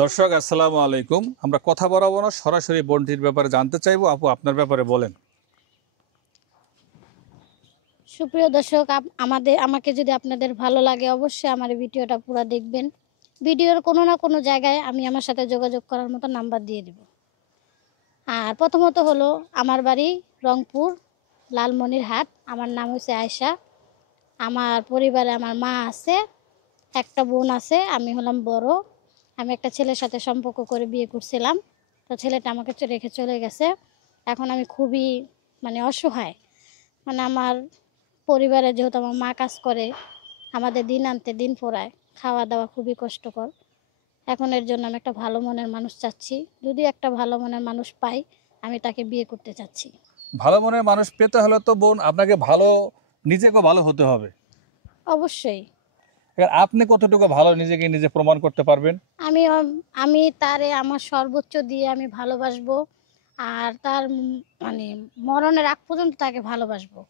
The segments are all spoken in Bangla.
দর্শক আসসালামু আলাইকুম। আমরা কথা বলাবো না, সরাসরি বোনটির ব্যাপারে জানতে চাইবো। আপু, আপনার ব্যাপারে বলেন। সুপ্রিয় দর্শক, আমাকে যদি আপনাদের ভালো লাগে অবশ্যই আমার এই ভিডিওটা পুরো দেখবেন। ভিডিওর কোনো না কোনো জায়গায় আমি আমার সাথে যোগাযোগ করার মতো নাম্বার দিয়ে দেব। আর প্রথমত হলো আমার বাড়ি রংপুর লালমনিরহাট। আমার নাম হচ্ছে আয়েশা। আমার পরিবারে আমার মা আছে, একটা বোন আছে, আমি হলাম বড়। আমি একটা ছেলের সাথে সম্পর্ক করে বিয়ে করছিলাম, তো ছেলেটা আমাকে রেখে চলে গেছে। এখন আমি খুবই অসহায়। আমার পরিবারে যেহেতু আমার মা কাজ করে, আমাদের দিন আনতে দিন পড়ায়, খাওয়া দাওয়া খুবই কষ্টকর। এখন এর জন্য আমি একটা ভালো মনের মানুষ চাচ্ছি। যদি একটা ভালো মনের মানুষ পাই, আমি তাকে বিয়ে করতে চাচ্ছি। ভালো মনের মানুষ পেতে হলে তো বোন আপনাকে নিজেকে ভালো হতে হবে। অবশ্যই এবার আপনি কতটুকু ভালো নিজেকে নিজে প্রমাণ করতে পারবেন? আমি আমি তারে আমার সর্বোচ্চ দিয়ে আমি ভালোবাসবো। আর তার মরণের আগ পর্যন্ত তাকে ভালোবাসবো।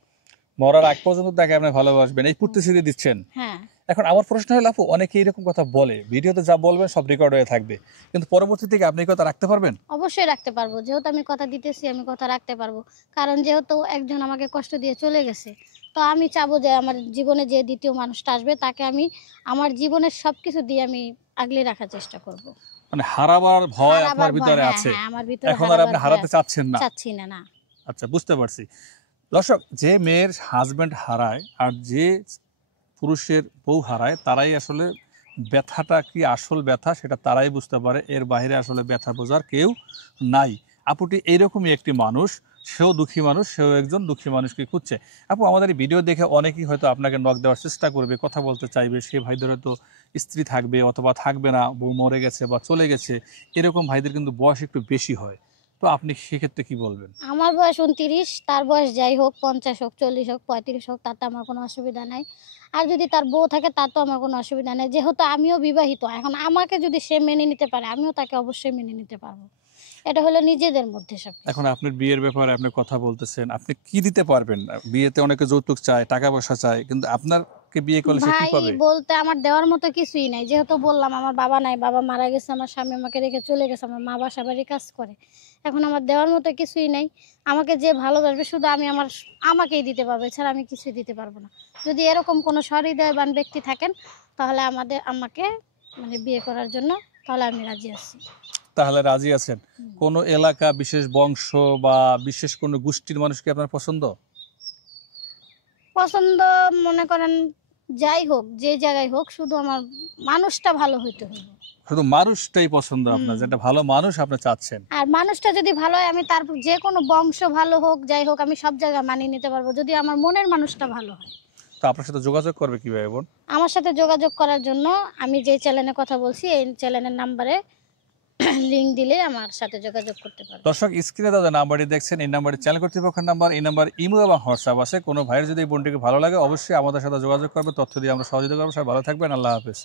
মরার আগ পর্যন্ত তাকে আপনি ভালোবাসবেন, এই প্রতিশ্রুতি দিচ্ছেন। হ্যাঁ। এখন আমার প্রশ্ন হলো আপু, অনেকে এরকম কথা বলে, ভিডিওতে যা বলবেন সব রেকর্ড হয়ে থাকবে, কিন্তু পরবর্তী থেকে আপনি কথা রাখতে পারবেন? অবশ্যই রাখতে পারবো। যেহেতু আমি কথা দিতেছি, আমি কথা রাখতে পারবো। কারণ যেহেতু একজন আমাকে কষ্ট দিয়ে চলে গেছে, তো আমি চাবো যে আমার জীবনে যে দ্বিতীয় মানুষটা আসবে তাকে আমি আমার জীবনের সবকিছু দিয়ে আমি আগলে রাখার চেষ্টা করব। মানে হারাবার ভয় হারাবার আপনার ভিতরে হ্যাঁ, আছে, হ্যাঁ, আমার ভিতরে এখন আর হারাবার আপনি ভয় হারাতে আছে। চাচ্ছেন না? চাচ্ছি না, না। আচ্ছা, বুঝতে পারছি। দর্শক, যে মেয়ের হাজবেন্ড হারায় আর যে পুরুষের বউ হারায়, তারাই আসলে ব্যথাটা কি আসল ব্যথা সেটা তারাই বুঝতে পারে। এর বাইরে আসলে ব্যথা বোঝার কেউ নাই। আপুটি এইরকমই একটি মানুষ, সেও দুঃখী মানুষ, সেও একজন দুঃখী মানুষকে খুঁজছে। আপু, আমাদের এই ভিডিও দেখে অনেকেই হয়তো আপনাকে নক দেওয়ার চেষ্টা করবে, কথা বলতে চাইবে। সে ভাইদের হয়তো স্ত্রী থাকবে অথবা থাকবে না, বউ মরে গেছে বা চলে গেছে, এরকম ভাইদের কিন্তু বয়স একটু বেশি হয়। তো আপনি সেক্ষেত্রে কি বলবেন? আমার বয়স 29, তার বয়স যাই হোক 50 হোক, 40 হোক, 35 হোক, তাতে আমার কোনো অসুবিধা নাই। আর যদি তার বউ থাকে তার তো আমার কোনো অসুবিধা নেই। যেহেতু আমিও বিবাহিত, এখন আমাকে যদি সে মেনে নিতে পারে, আমিও তাকে অবশ্যই মেনে নিতে পারবো। এটা হলো নিজেদের মধ্যে সব। এখন আপনার বিয়ের ব্যাপারে আপনি কথা বলতেছেন, আপনি কি দিতে পারবেন? বিয়েতে অনেকে যৌতুক চায়, টাকা পয়সা চায়, কিন্তু আপনাকে বিয়ে করলে সে কি ভাই পাবে? বলতে আমার দেওয়ার মতো কিছুই নাই। যেহেতু বললাম আমার বাবা নাই, বাবা মারা গেছে, আমার স্বামী আমাকে রেখে চলে গেছে, আমার মা বাসা বাড়ি কাজ করে। এখন আমার দেওয়ার মতো কিছুই নাই। আমাকে যে ভালোবাসবে শুধু আমাকেই দিতে পারবে, এছাড়া আমি কিছুই দিতে পারবো না। যদি এরকম কোনো সহৃদয়বান ব্যক্তি থাকেন, তাহলে আমাকে বিয়ে করার জন্য, তাহলে আমি রাজি আছি। তাহলে রাজি আছেন? কোন এলাকা, বিশেষ বংশ বা বিশেষ কোনো গোষ্ঠীর মানুষ কি আপনার পছন্দ? পছন্দ মনে করেন যাই হোক, যে জায়গায় হোক, শুধু আমার মানুষটা ভালো হইতে হবে। শুধু মানুষটাই পছন্দ আপনার, যেটা ভালো মানুষ আপনি চাচ্ছেন। আর মানুষটা যদি ভালো হয়, আমি তার যে কোনো বংশ ভালো হোক যাই হোক, আমি সব জায়গায় মানিয়ে নিতে পারবো, যদি আমার মনের মানুষটা ভালো হয়। তো আপনার সাথে যোগাযোগ করবে কিভাবে বোন? আমার সাথে যোগাযোগ করার জন্য আমি যে চ্যানেলে কথা বলছি, এই চ্যানেলের নাম্বারে লিংক দিলে আমার সাথে যোগাযোগ করতে পারবে। দর্শক, স্ক্রিনে দাদা নাম্বারটি দেখছেন, এই নাম্বারটি চ্যানেল কর্তৃপক্ষের নাম্বার। এই নাম্বার ইমো এবং হোয়াটসঅ্যাপ আছে। কোনো ভাইয়ের যদি এই বোনটিকে ভালো লাগে অবশ্যই আমাদের সাথে যোগাযোগ করবে, তথ্য দিয়ে আমরা সহযোগিতা করবো। সবাই ভালো থাকবেন, আল্লাহ হাফেজ।